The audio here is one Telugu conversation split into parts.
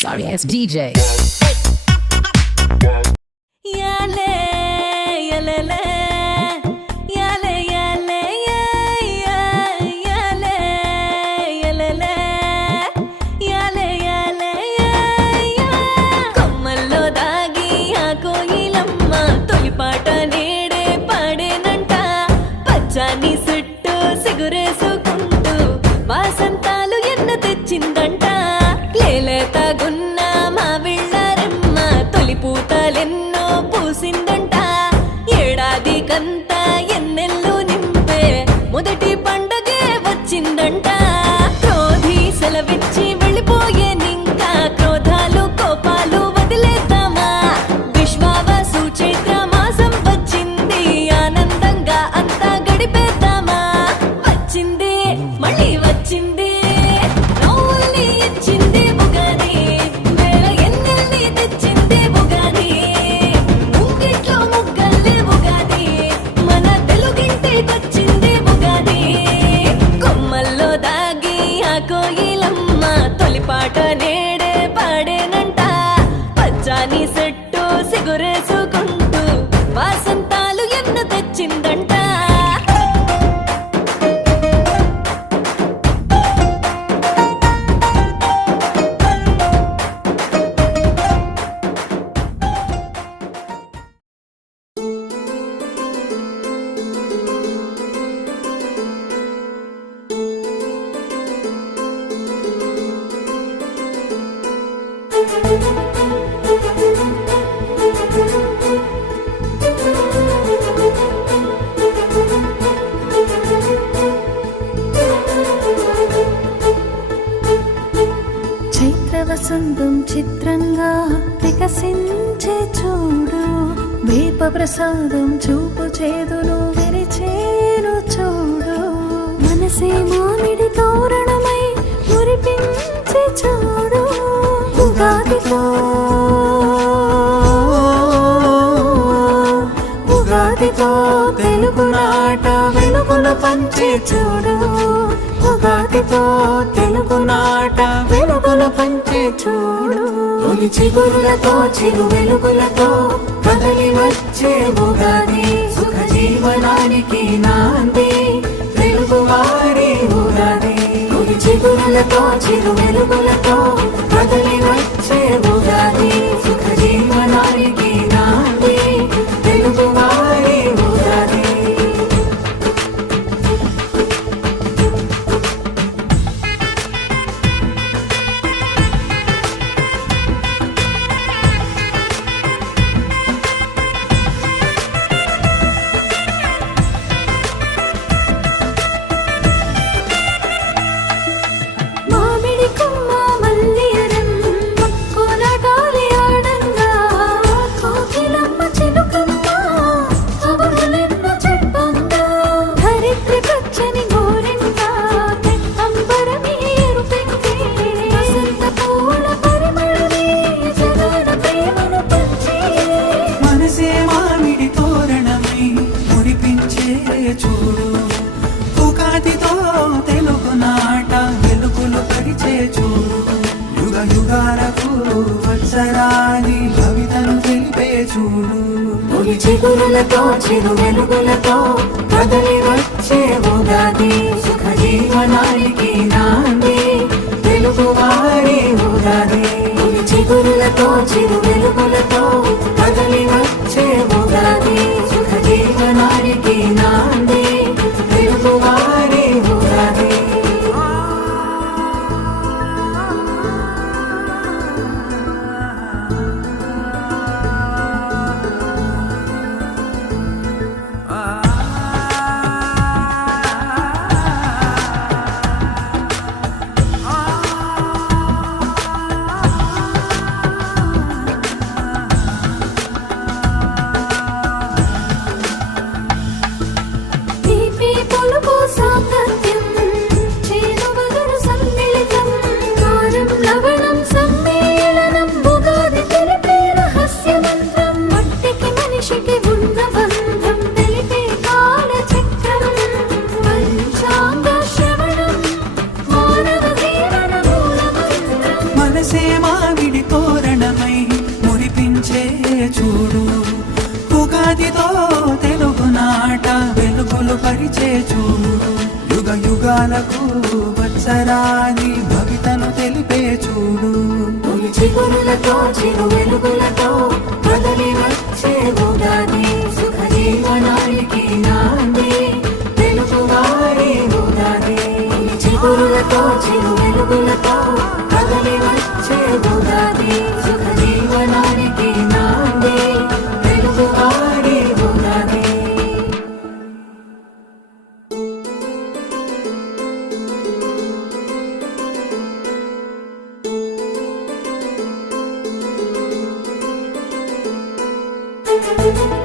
sorry ass DJ. వసంతం చిత్రంగా వికసించే చూడు వేప ప్రసాదం చూపు చేదులు విరిచేను చూడు. మనసే మామిడి తోరణమై మురిపించే చూడు. ఉగాదితో ఉగాదితో తెలుగునాట నాట వెలుగును పంచే చూడు. ఉగాదితో తెలుగు నాట వెలుగును పంచే చూడు. తొలి చిగురులతో చిరు వెలుగులతో కదలి వచ్చే ఉగాది. సుఖ జీవనానికి నాంది తెలుగువారి ఉగాది. తొలి చిగురులతో చిరు వెలుగులతో కదలి వచ్చే ఉగాది యుగాలకు భవితను తెలిపే చూడు. తొలి చిగురులతో చిరు వెలుగులతో కదలి వచ్చే ఉగాది. సుఖ జీవనానికి నాంది. తెలుగు వారి ఉగాది. తొలి చిగురులతో చిరు వెలుగులతో మామిడి తోరణమై మురిపించే చూడు. ఉగాదితో తెలుగు నాట వెలుగులు పరిచే చూడు. యుగ యుగాలకు వత్సరాని భవితను తెలిపే చూడు. తొలి చిగురులతో చిరు వెలుగులతో కదలి వచ్చే ఉగాది సుఖ జీవనానికి నాంది తెలుగువారి ఉగాది. చిగురులతో చిరు వెలుగులతో కదలి వచ్చే ఉగాది సుఖ జీవనానికి నాంది తెలుగువారి ఉగాది. విళంబిన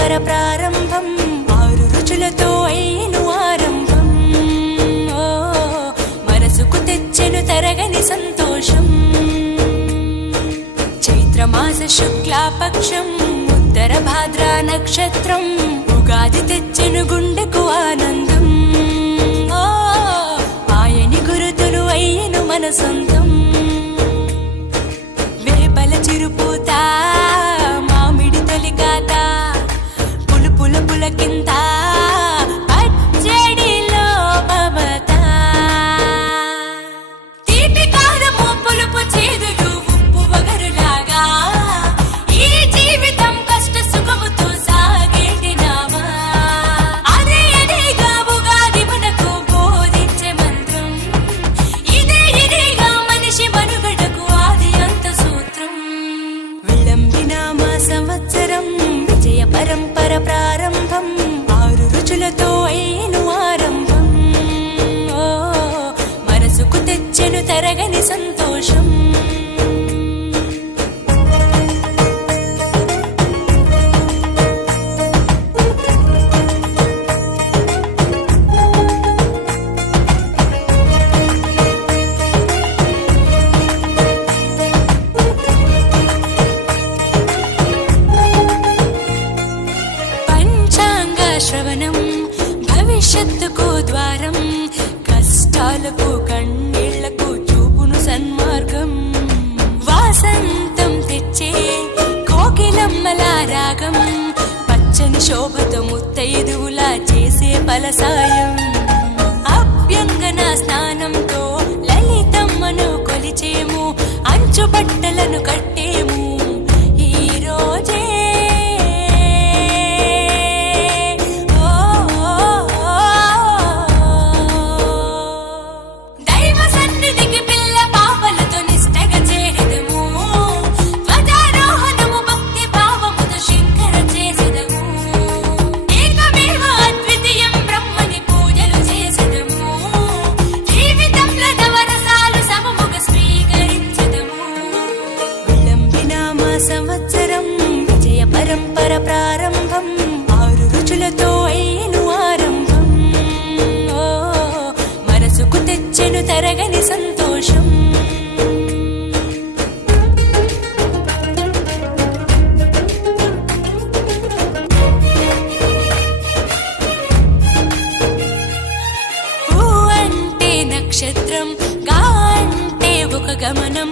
పర ప్రారంభం ఆరు రుచులతో అయ్యను ఆరంభం. మనసుకు తెచ్చెను తరగని సంతోషం. చైత్రమాస శుక్లాపక్షం ఉత్తర భాద్ర నక్షత్రం ఉగాది తెచ్చెను గుండెకు ఆనందం. ఆయని గురుతులు అయ్యను మన సొంతం. చేసే అభ్యంగన స్నానంతో లలితమ్మను కొలిచేము. అంచు బట్టలను కట్టి నక్షత్రం గా అంటే ఒక గమనం.